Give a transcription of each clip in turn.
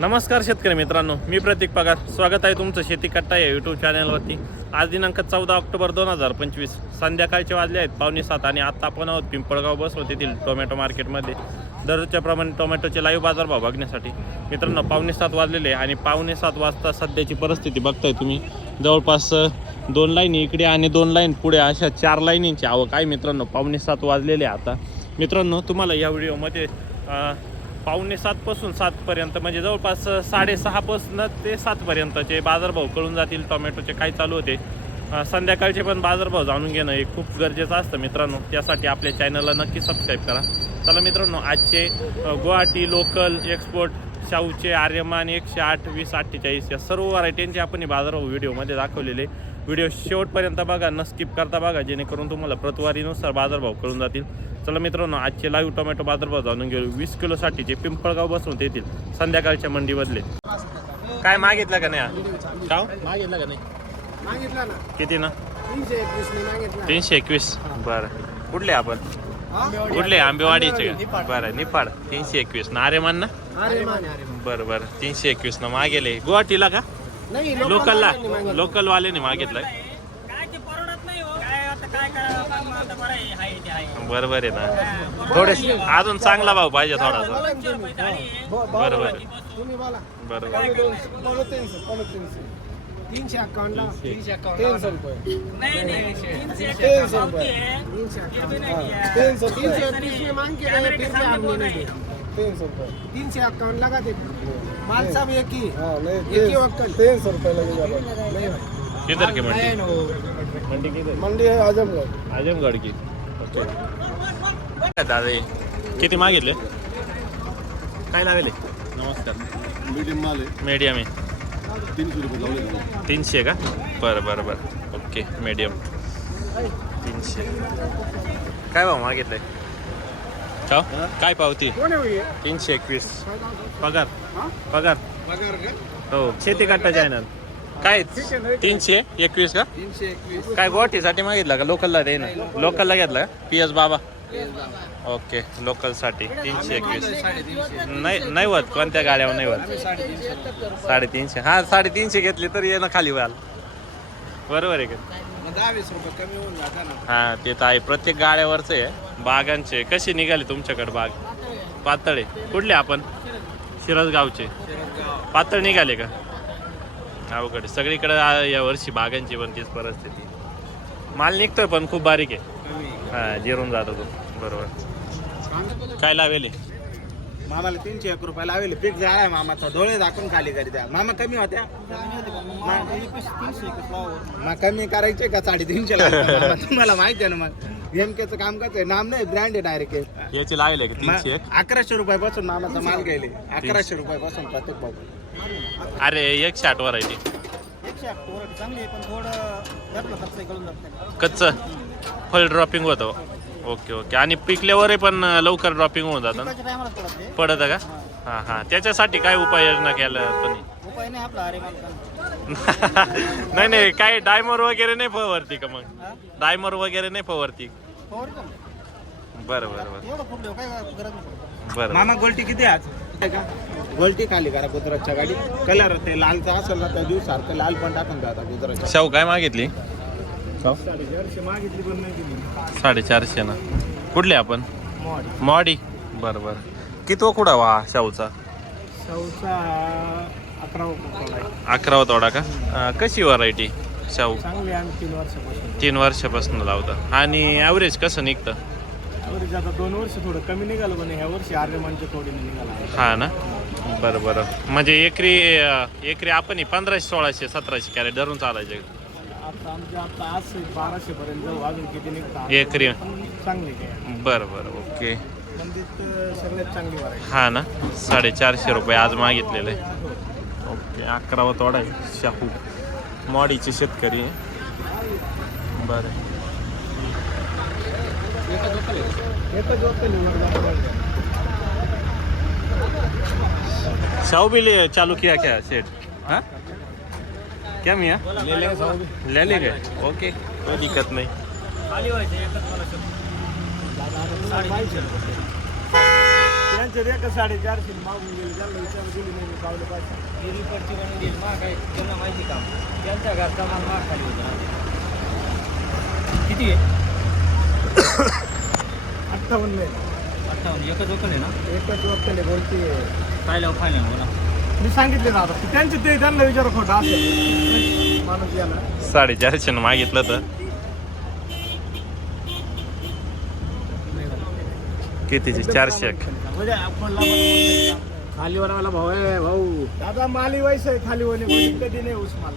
नमस्कार शेतकरी मित्रांनो मी प्रतीक पगार. स्वागत आहे तुमचं शेती कट्टा या यूट्यूब चॅनलवरती आज दिनांक चौदा ऑक्टोबर दोन हजार पंचवीस. संध्याकाळचे वाजले आहेत पावणे सात आणि आत्ता आपण आहोत पिंपळगाव बसवत येथील टोमॅटो मार्केटमध्ये. दररोजच्या प्रमाणे टोमॅटोचे लाईव्ह बाजारभाव बघण्यासाठी. मित्रांनो पावणे सात वाजलेले आहे आणि पावणे सात वाजता सध्याची परिस्थिती बघताय तुम्ही. जवळपास दोन लाईनी इकडे आणि दोन लाईन पुढे अशा चार लाईनींची आवक आहे मित्रांनो. पावणे सात वाजलेले आहे आता. मित्रांनो तुम्हाला या व्हिडिओमध्ये पावणे सातपासून सातपर्यंत म्हणजे जवळपास साडेसहापासून ते सातपर्यंतचे बाजारभाव कळून जातील टोमॅटोचे काय चालू होते. संध्याकाळचे पण बाजारभाव जाणून घेणं हे खूप गरजेचं असतं मित्रांनो. त्यासाठी आपल्या चॅनलला नक्की सबस्क्राईब करा. चला मित्रांनो आजचे गुवाहाटी लोकल एक्सपोर्ट शाहूचे आर्यमान एकशे आठ वीस अठ्ठेचाळीस या सर्व व्हरायटींचे आपण हे बाजारभाव व्हिडिओमध्ये दाखवलेले. व्हिडिओ शेवटपर्यंत बघा न स्किप करता बघा जेणेकरून तुम्हाला प्रतवारीनुसार बाजारभाव कळून जातील. चला मित्रांनो आजचे लाईव्ह टोमॅटो बाजारभाव जाणून घेऊ वीस किलोसाठीचे पिंपळगाव बसून येतील. संध्याकाळच्या मंडीमधले काय मागितलं का नाही हा? का? मागितलं का नाही? किती ना? तीनशे एकवीस बरं. कुठले आपण? कुठले? आंबेवाडीचे बरं निफाड. तीनशे एकवीस. ना अरे मान ना. बरं बरं. तीनशे एकवीस ना मागेले. गुवाहाटीला का? लोकलला? लोकांनी मागितलं. लोकल वाल्याने मागितलं काय ते परवडत नाही हो काय आता काय करावं पण मग आता बरं आहे हाय ते आहे बरोबर आहे ना. थोडे अजून चांगला भाव पाहिजे थोडासा. बरोबर. बरोबर. तीनशे, तीनशे. तीनशे अकाउंटला तीनशे रुपये. नाही नाही तीनशे एक तीनशे. तीनशे अकाउंट हाँ. तीनशे तीनशे हैं। लगा दे. माल सब एक ही. हाँ नहीं एक ही वक्कल. तीन सौ रुपये लगेगा किधर के मंडी हो मंडी किधर मंडी है आजमगढ़ आजमगड की. काय दादा हे? किती मागितले? काय लावले? नमस्कार. मीडियम माल मीडियम आहे. रुपये लावले तीनशे का? बरं बरं बरं. ओके मीडियम तीनशे. काय भाव मागितलंय का काय पावती? कौन है तीनशे एकवीस. पगार? पगार? हो. शेती काटा चॅनल काय? तीनशे एकवीस का? काय गुवाहाटीसाठी मागितलं का? लोकलला दे ना. लोकलला घेतला का? पी एस बाबा? ओके लोकलसाठी तीनशे एकवीस. नाही नाही होत. कोणत्या गाड्यावर नाही होत? साडेतीनशे. हा साडेतीनशे घेतली तर ये ना खाली व्हाल. बरोबर आहे का? हा ते तर आहे. प्रत्येक गाड्यावरचे आहे. बागांचे कसे निघाले तुमच्याकडे बाग? पातळे. कुठले आपण? शिरसगावचे. पातळ निघाले का? अवघड. सगळीकडे आ- या वर्षी बागांची पण तीच परिस्थिती माल निघतोय पण खूप बारीक आहे. हा जिरून जातो तो. बरोबर. काय लावेले? मामाला तीनशे एक रुपये लावेल. पीक झालाय मामाचा. डोळे दाखवून खाली करी द्या. मामा कमी होत्या? मग कमी करायचे का साडेतीनशे तुम्हाला माहिती आहे ना मग. एमकेचं काम कसं आहे. नाम नाही ब्रँड आहे डायरेक्ट याचे लावेले अकराशे रुपयापासून मामाचा माल गेले. अकराशे रुपयापासून प्रत्येक भाऊ. अरे एक शाट व्हरायटी चांगली पण थोडं कळून जात कच्चं? फळ ड्रॉपिंग होतं. Okay okay. आणि पिकल्यावर पण लवकर ड्रॉपिंग होऊन जातं ना? पडत का? हां. हां त्याच्यासाठी काय उपाययोजना केल्या तुम्ही? उपाय नाही आपला अरे नाही नाही. काय डायमर वगैरे नाही फवरती का मग? डायमर वगैरे नाही फवरती? बरं बरं बरं. एवढं फुगलं काय गरज नाही बरं मामा गोल्टी किती आज? गोल्टी खाली करा गुजरातच्या गाडी कलर ते लालचा असेल ना त्या दिवस सारखं लाल पण टाकून द्या आता गुजरातच्या शाहू काय मागितली? साडेचारशे मागितली पण नाही दिली. साडेचारशे ना. कुठले आपण? मॉडी. बरं बरं. कितवा कुडा वा शाहूचा? चौसा अकरा रुपये अकरावा तोडा का? अं, कशी व्हरायटी शाहू? चांगली आम्ही तीन वर्षापासून. तीन वर्षापासून लावता. आणि ॲव्हरेज कसं निघतं? ॲव्हरेज आता दोन वर्ष थोडं कमी निघालं पण ह्या वर्षी आर्यमानच्या थोडी निघाला हा ना? बरं बरं. म्हणजे एकरी एकरी आपण पंधराशे सोळाशे सतराशे कॅरेट धरून चालायचे. आता आमच्या आता आज बाराशे पर्यंत जाऊ अजून किती निघतात? एकरी. चांगली बरं बरं ओके. सगळ्यात चांगली हा ना? साडेचारशे रुपये आज मागितलेले. ओके अकरावा तोडा शाहू. मॉडीचे शेतकरी. बरं. एकच होतं निवडणं शाहू भी ले चालू किया क्या सेट हाँ? क्या मियाँ? ले ले जाऊ ले ले गए ओके। कोई दिक्कत नहीं। खाली व्हायचे एकच मला शब्द. त्यांचे त्यांचे रे का साडेचारशे मागून गेले त्यांना विचार दिली नाही मी पावलं पाहिजे गिरीपरची म्हणून देईल महाग आहे त्यांना माहिती का त्यांच्या घरचा माल महाग खाली होता किती आहे अठ्ठावन्न अठ्ठावन्न एकच वकल आहे ना? एकच वक्तले बोलती काय लाव फायनल हो ना. मी सांगितले ना आता त्यांचे ते त्यांना विचार खोटा असेल. माणूस याला. साडेचारशे मागितलं तर. कितीचे चारशे एक. म्हणजे आपण खाली वाला भाऊ आहे भाऊ. दादा माली वैस आहे खाली वाले कधी नाही उस माल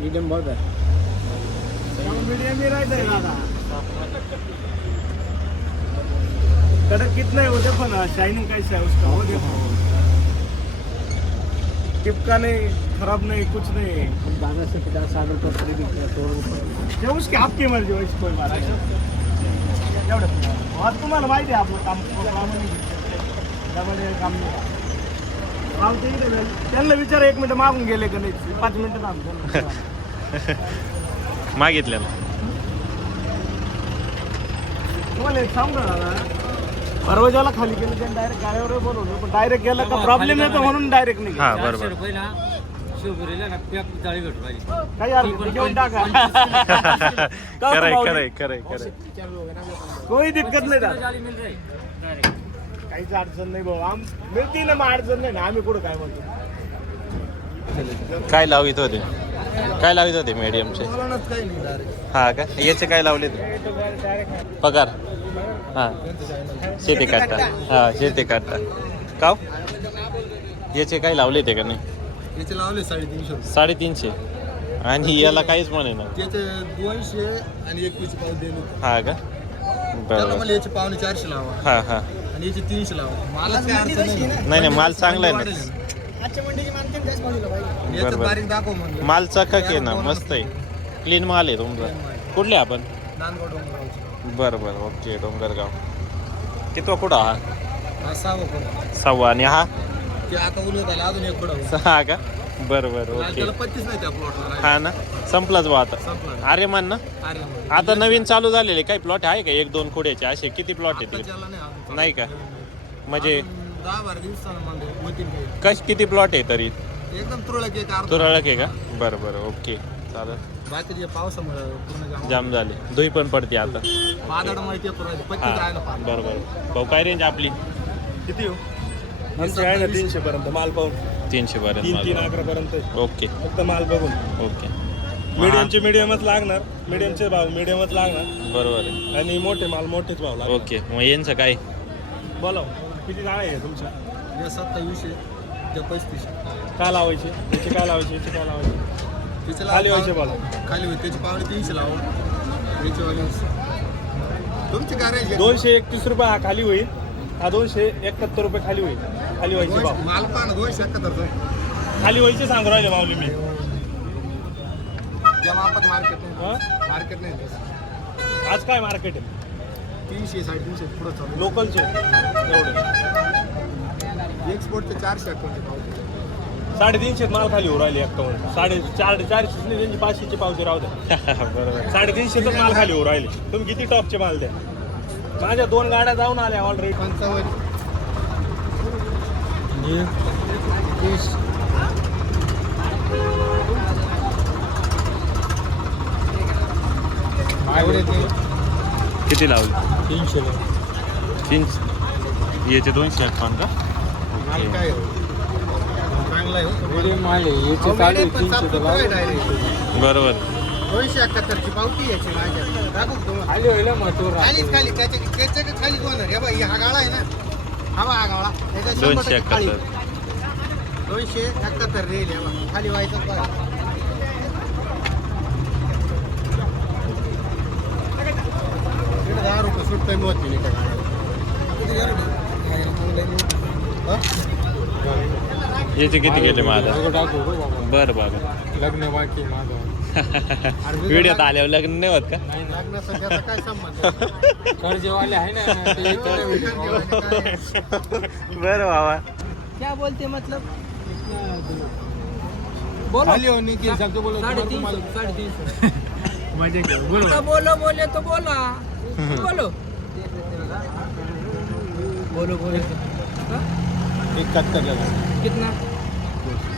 मीडियम बहुत आहे. मीडियम ही राहत आहे. दादा कड़क कितना है वो देखो ना शाइनिंग कैसा है उसका वो देखो टिपका नहीं खराब नहीं कुछ नहीं. दादा से पचास साठ रुपये खरीदी सौ रुपये जे उसकी आपकी मर्जी कोई बात नहीं. एवढं. आज तुम्हाला माहिती आहे आपलं काम डबल हे काम नाही. त्यांना विचार एक मिनिट मागून गेले का नाही? पाच मिनिटं मागितलं तुम्हाला एक दादा. परवाजाला खाली केलं त्यांनी डायरेक्ट गाड्यावर बोलवलं पण डायरेक्ट गेला का प्रॉब्लेम येतो म्हणून डायरेक्ट नाही हा बरोबर. काही हरकत नाही, घेऊन टाका. खरंय खरंय खरंय खरंय. कोई दिक्कत नाही काहीच अडचण नाही भाऊ. आम मिळती ना मग अडचण नाही ना. आम्ही कुठं काय म्हणतो? काय लावित होते? काय लावित होते मीडियमचे हा का? याचे काय लावले पगार. हा. शेती काढता हा शेती काढता काव? याचे काय लावले ते का नाही? याचे लावले साडेतीनशे साडेतीनशे. आणि याला काहीच म्हणे ना दोनशे आणि एकवीस हा का? याचे पावणे चारशे लावा. हा हा. आणि याचे तीनशे लावा. मला नाही. नाही माल चांगला आहे ना. याचं बरोबर. बारीक दाखव म्हणलं. माल चकक आहे ना मस्त आहे. क्लीन माल आहे तुमचा कुठले आपण? नांदगाव डोंगरावचे. बरं बरं ओके डोंगरगाव. कितवा कुठं हा? पण सव्वा आणि हा? ते आता उलट आला अजून एक पुढं हा का? बरं बरं ओके. त्याला पत्तीच नाही त्या प्लॉटला हा ना? संपलाच बा आता. संपला. अरे मान ना? अरे आता नवीन चालू झालेले काही प्लॉट आहे का? एक दोन खोड्याचे असे? किती प्लॉट आहेत? त्याला नाही का? म्हणजे दहा बारा होतील. कश किती प्लॉट आहे तरी? एकदम तुरळक एक अर्धा. तुरळक आहे का? बरं बरं ओके. चालेल. बाकीचे पावसामुळे पूर्ण जाम जाम झाले. धुई पण पडते आता. माहिती राहिले. हा. पाहिजे. बरं बरं. भाऊ काय रेंज आपली? किती हो? आमचं आहे ना तीनशे पर्यंत माल पाहून. तीनशे तीन तीन पर्यंत अकरा पर्यंत. ओके. फक्त माल बघून. ओके. मीडियमचे मीडियमच लागणार. मीडियमचे भाव मीडियमच लागणार. बरोबर आहे. आणि मोठे माल मोठेच भाव लागणार. ओके. मग यांचं काय? बोला. किती जाळ आहे तुमच्या? हे सत्तावीसशे ते पस्तीसशे काय लावायचे? याचे काय लावायचे? याचे काय लावायचे? खाली लावा- व्हायचे बोला खाली होईल त्याची पावणे तीनशे लावा. याचे वाले तुमचे राहायचे दोनशे एकतीस रुपये हा खाली होईल. हा दोनशे एकाहत्तर रुपये खाली होईल. खाली व्हायचे भाव माल पहा दोनशे एकाहत्तर खाली व्हायचे सांगू राहिले माऊली मी. ज्या मापात मार्केट नाही. हा? मार्केट नाही. आज काय मार्केट आहे? तीनशे साडेतीनशे पुढं चालू. लोकलचे? एवढे. एक्सपोर्टचे चारशे अकाउंटचे पावते. साडेतीनशे माल खाली होऊ राहिले एक्कावन्न साडे चार चारशे नाही त्यांची पाचशेचे पावचे राहू द्या. बरोबर. साडेतीनशेच माल खाली होऊ राहिले. तुम्ही किती टॉपचे माल द्या? माझ्या दोन गाड्या जाऊन आल्या ऑलरेडी पंचावन्न. एवढे ते किती लावले तीनशे तीन याचे दोनशे पण का माल ओके. काय चांगला आहे हो. पण direct. बरोबर दोनशे एकाहत्तरची पावती याची माझ्या का? खाली खालीच खाली त्याच्या त्याच्याखाली दोन आहे. हे हा गाळा आहे ना हा बघ, हा गाळा त्याच्या दोनशे. एकाहत्तर दोनशे एकाहत्तर रेल. खाली व्हायचं याचे किती गेले माझा बरं बाबा लग्न बाकी माझं व्हिडिओत आल्यावर लग्न नाही होत का कर्जवाले आहे ना ते बरं बाबा क्या बोलते मतलब की शब्द बोलो साढ़े तीन सौ साढ़े तीन सौ मज़े बोलो बोलो बोले तो बोला बोलो. बोलो बोलो. हाँ? एक कत्तर लगा कितना?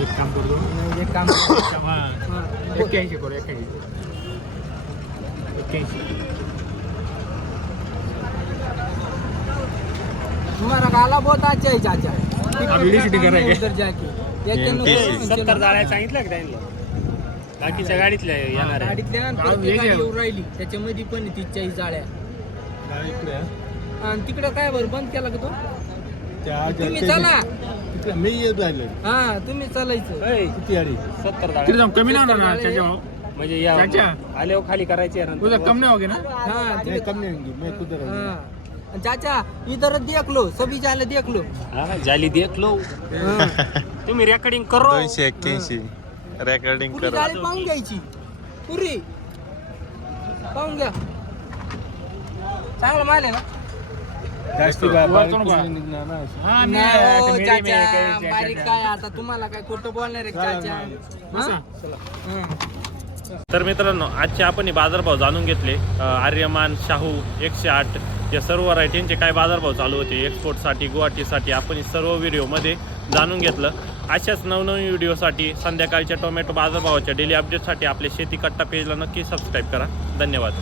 एक काम कर दो एक काम हाँ. हाँ, एक्क्याऐंशी करू एक्क्याऐंशी. एक्क्याऐंशी. तुम्हारा गाला बहुत अच्छा है चाचा. शूटिंग कर रहे हैं उधर जाके सत्तर. जाळ्या सांगितलं का त्यांना? बाकीच्या गाडीतल्या येणार गाडीतल्या. येऊन राहिली. त्याच्यामध्ये पण तीस चाळीस जाळ्या. आणि तिकडं काय बरं बंद केला का तो? तुम्ही चला. मी येत राहिले हा तुम्ही चालायचं. किती अडी सत्तर तिथे जाऊन कमी नाही होणार ना त्याच्या म्हणजे या चाचा. आल्यावर खाली करायची उद्या कम नाही होगे ना? हा मैं तिकडे- कम नहीं होंगी. मैं खुद हाँ. आणि चाचा इधर देख लो सभी जाले देख लो जाली देख लो हाँ. तुम्ही रेकॉर्डिंग करो. दोनशे एक्क्याऐंशी. रेकॉर्डिंग पुरी करा. जाळी पाहून घ्यायची. पुरी. पाहून घ्या. चांगलं माल आहे ना? जास्ती वरतून बारीक बघा. कुठे निघणार ना. नाही हो, मेरे- चाचा मेरे- बारीक काय आता? तुम्हाला काय खोटं बोलणार आहे का, चाचा? हा? तर मित्रांनो आजचे आपण हे बाजारभाव जाणून घेतले. अ, आर्यमान शाहू एकशे आठ या सर्व व्हरायटींचे काय बाजारभाव चालू होते एक्सपोर्टसाठी गुवाहाटीसाठी आपण हे सर्व व्हिडिओमध्ये जाणून घेतलं. अशाच नवनवीन व्हिडिओसाठी संध्याकाळच्या टोमॅटो बाजारभावाच्या डेली अपडेटसाठी आपल्या शेती कट्टा पेजला नक्की सबस्क्राईब करा. धन्यवाद.